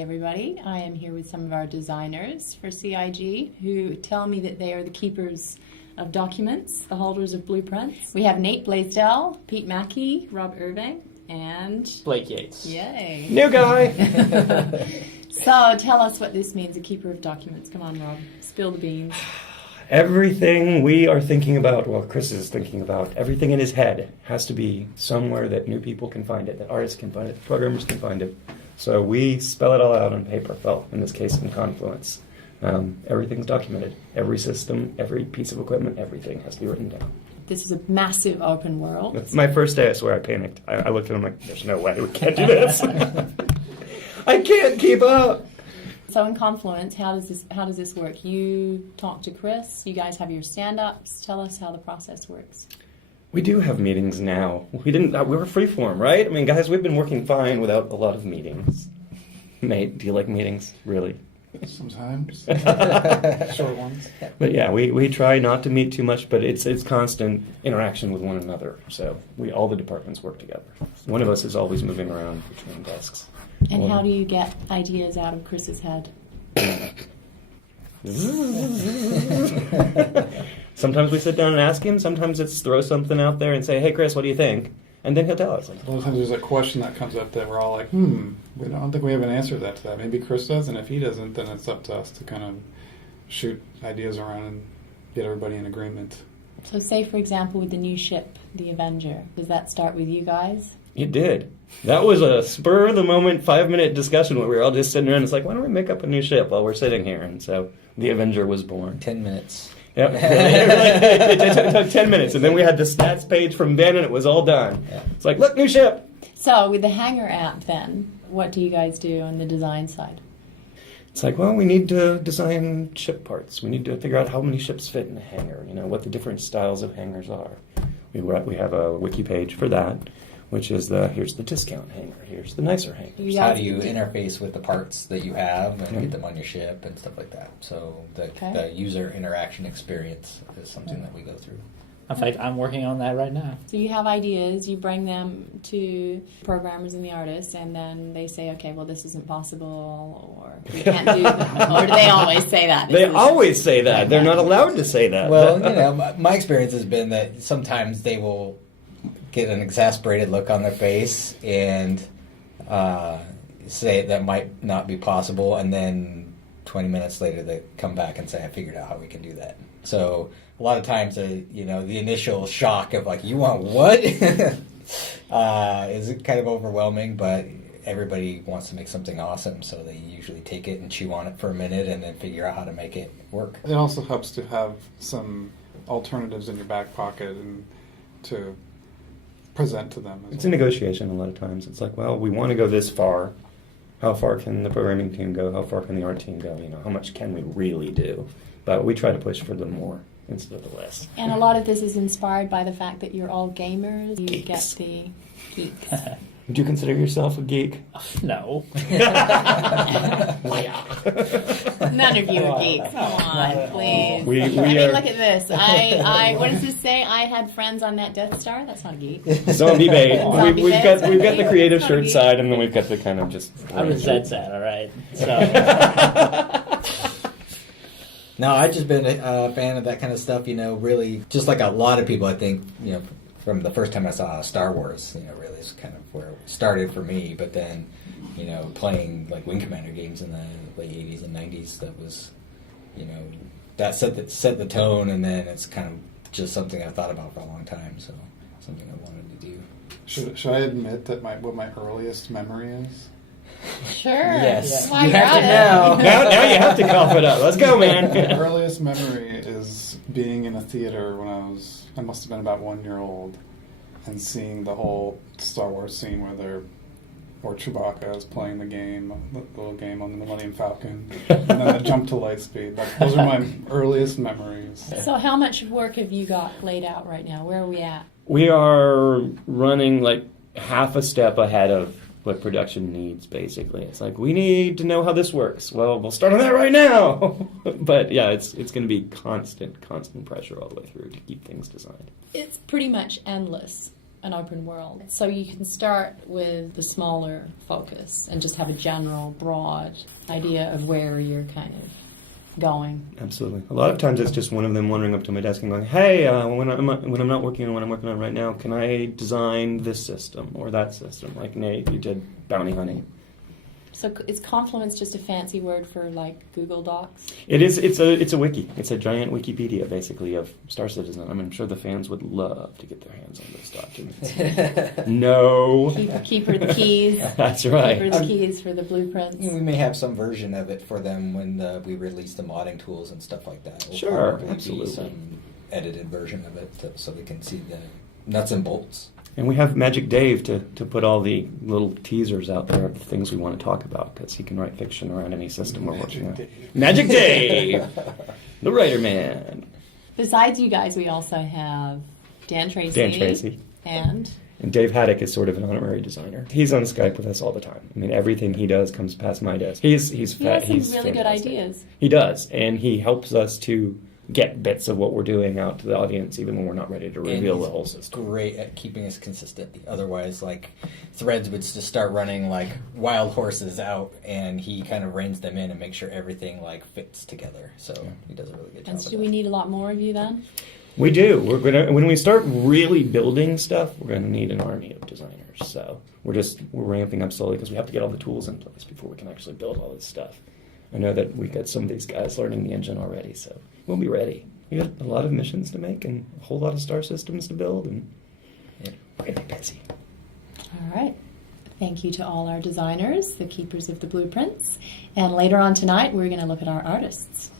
Hi everybody, I am here with some of our designers for CIG who tell me that they are the keepers of documents, the holders of blueprints. We have Nate Blaisdell, Pete Mackey, Rob Irving, and Blake Yates. Yay. New guy! So tell us what this means, a keeper of documents. Come on, Rob, spill the beans. Everything we are thinking about, well, Chris is thinking about, everything in his head has to be somewhere that new people can find it, that artists can find it, programmers can find it. So we spell it all out on paper, well, in this case in Confluence. Everything's documented. Every system, every piece of equipment, everything has to be written down. This is a massive open world. That's my first day, I swear I panicked. I looked at him like, there's no way we can't do this. I can't keep up. So in Confluence, how does this work? You talk to Chris, you guys have your stand-ups. Tell us how the process works. We do have meetings now. We were freeform, right? I mean, guys, we've been working fine without a lot of meetings. Nate, do you like meetings? Really? Sometimes. Short ones. But yeah, we try not to meet too much, but it's constant interaction with one another. So all the departments work together. One of us is always moving around between desks. And how do you get ideas out of Chris's head? Sometimes we sit down and ask him. Sometimes it's throw something out there and say, hey, Chris, what do you think? And then he'll tell us. A lot of times there's a question that comes up that we're all like, I don't think we have an answer to that. Maybe Chris does, and if he doesn't, then it's up to us to kind of shoot ideas around and get everybody in agreement. So say, for example, with the new ship, the Avenger, does that start with you guys? It did. That was a spur-of-the-moment 5-minute discussion where we were all just sitting around. It's like, why don't we make up a new ship while we're sitting here? And so the Avenger was born. 10 minutes. Yep. It took 10 minutes, and then we had the stats page from Ben, and it was all done. Yeah. It's like, look, new ship! So with the Hangar app, then, what do you guys do on the design side? It's like, well, we need to design ship parts. We need to figure out how many ships fit in a hangar, what the different styles of hangars are. We have a wiki page for that, which is here's the discount hangar, here's the nicer hangar. How do you interface with the parts that you have and get them on your ship and stuff like that? So the user interaction experience is something that we go through. In fact, I'm working on that right now. So you have ideas, you bring them to programmers and the artists, and then they say, okay, well, this isn't possible, or we can't do that. Or do they always say that? They always say that. They're not allowed to say that. Well, my experience has been that sometimes they will get an exasperated look on their face and say that might not be possible, and then 20 minutes later they come back and say, I figured out how we can do that. So a lot of times, the initial shock of like, you want what? Is kind of overwhelming, but everybody wants to make something awesome, so they usually take it and chew on it for a minute and then figure out how to make it work. It also helps to have some alternatives in your back pocket and to present to them. It's a negotiation a lot of times. It's like, well, we want to go this far. How far can the programming team go? How far can the art team go? How much can we really do? But we try to push for the more instead of the less. And a lot of this is inspired by the fact that you're all gamers. You Geeks. get the geeks. Would you consider yourself a geek? No. None of you are geeks. Come on, please. Look at this. What does this say? I had friends on that Death Star. That's not a geek. Zombie bait. We've got the creative Not shirt geek. side, and then we've got the kind of just. I was dead sad, all right? So. No, I've just been a fan of that kind of stuff, really, just like a lot of people, I think, from the first time I saw Star Wars, really is kind of where it started for me. But then, playing like Wing Commander games in the late 80s and 90s, that was, that set the tone, and then it's kind of just something I've thought about for a long time, so something I wanted to do. Should I admit that what my earliest memory is? Sure. Yes. Why You you're have to at it. now you have to cough it up. Let's go, man. My earliest memory is being in a theater when I must have been about 1 year old, and seeing the whole Star Wars scene where Chewbacca is playing the little game on the Millennium Falcon, and then the jump to Lightspeed. Those are my earliest memories. So how much work have you got laid out right now? Where are we at? We are running like half a step ahead of what production needs, basically. It's like, we need to know how this works. Well, we'll start on that right now. But yeah, it's going to be constant pressure all the way through to keep things designed. It's pretty much endless. an open world. So you can start with the smaller focus and just have a general, broad idea of where you're kind of going. Absolutely. A lot of times it's just one of them wandering up to my desk and going, "Hey, when I'm not working on what I'm working on right now, can I design this system or that system?" Like Nate, you did bounty hunting. So is Confluence just a fancy word for like Google Docs? It is. It's a wiki. It's a giant Wikipedia, basically, of Star Citizen. I'm sure the fans would love to get their hands on those documents. No. Keeper the keys. That's right. Keeper the keys for the blueprints. We may have some version of it for them when we release the modding tools and stuff like that. It'll Sure, probably absolutely. be some edited version of it so they can see the nuts and bolts. And we have Magic Dave to put all the little teasers out there of the things we want to talk about, because he can write fiction around any system we're working on. Magic Dave! The writer man. Besides you guys, we also have Dan Tracy. Dan Tracy. And Dave Haddock is sort of an honorary designer. He's on Skype with us all the time. I mean, everything he does comes past my desk. He has some really good fantastic. ideas. He does, and he helps us to get bits of what we're doing out to the audience, even when we're not ready to reveal the whole system. Great at keeping us consistent. Otherwise, like, threads would just start running like wild horses out, and he kind of reins them in and makes sure everything like fits together. So he does a really good job. And of do that. we need a lot more of you then? We do. We're gonna, when we start really building stuff, we're going to need an army of designers. So we're ramping up slowly because we have to get all the tools in place before we can actually build all this stuff. I know that we've got some of these guys learning the engine already, so we'll be ready. We got a lot of missions to make and a whole lot of star systems to build, and we're going to be busy. All right. Thank you to all our designers, the keepers of the blueprints. And later on tonight, we're going to look at our artists.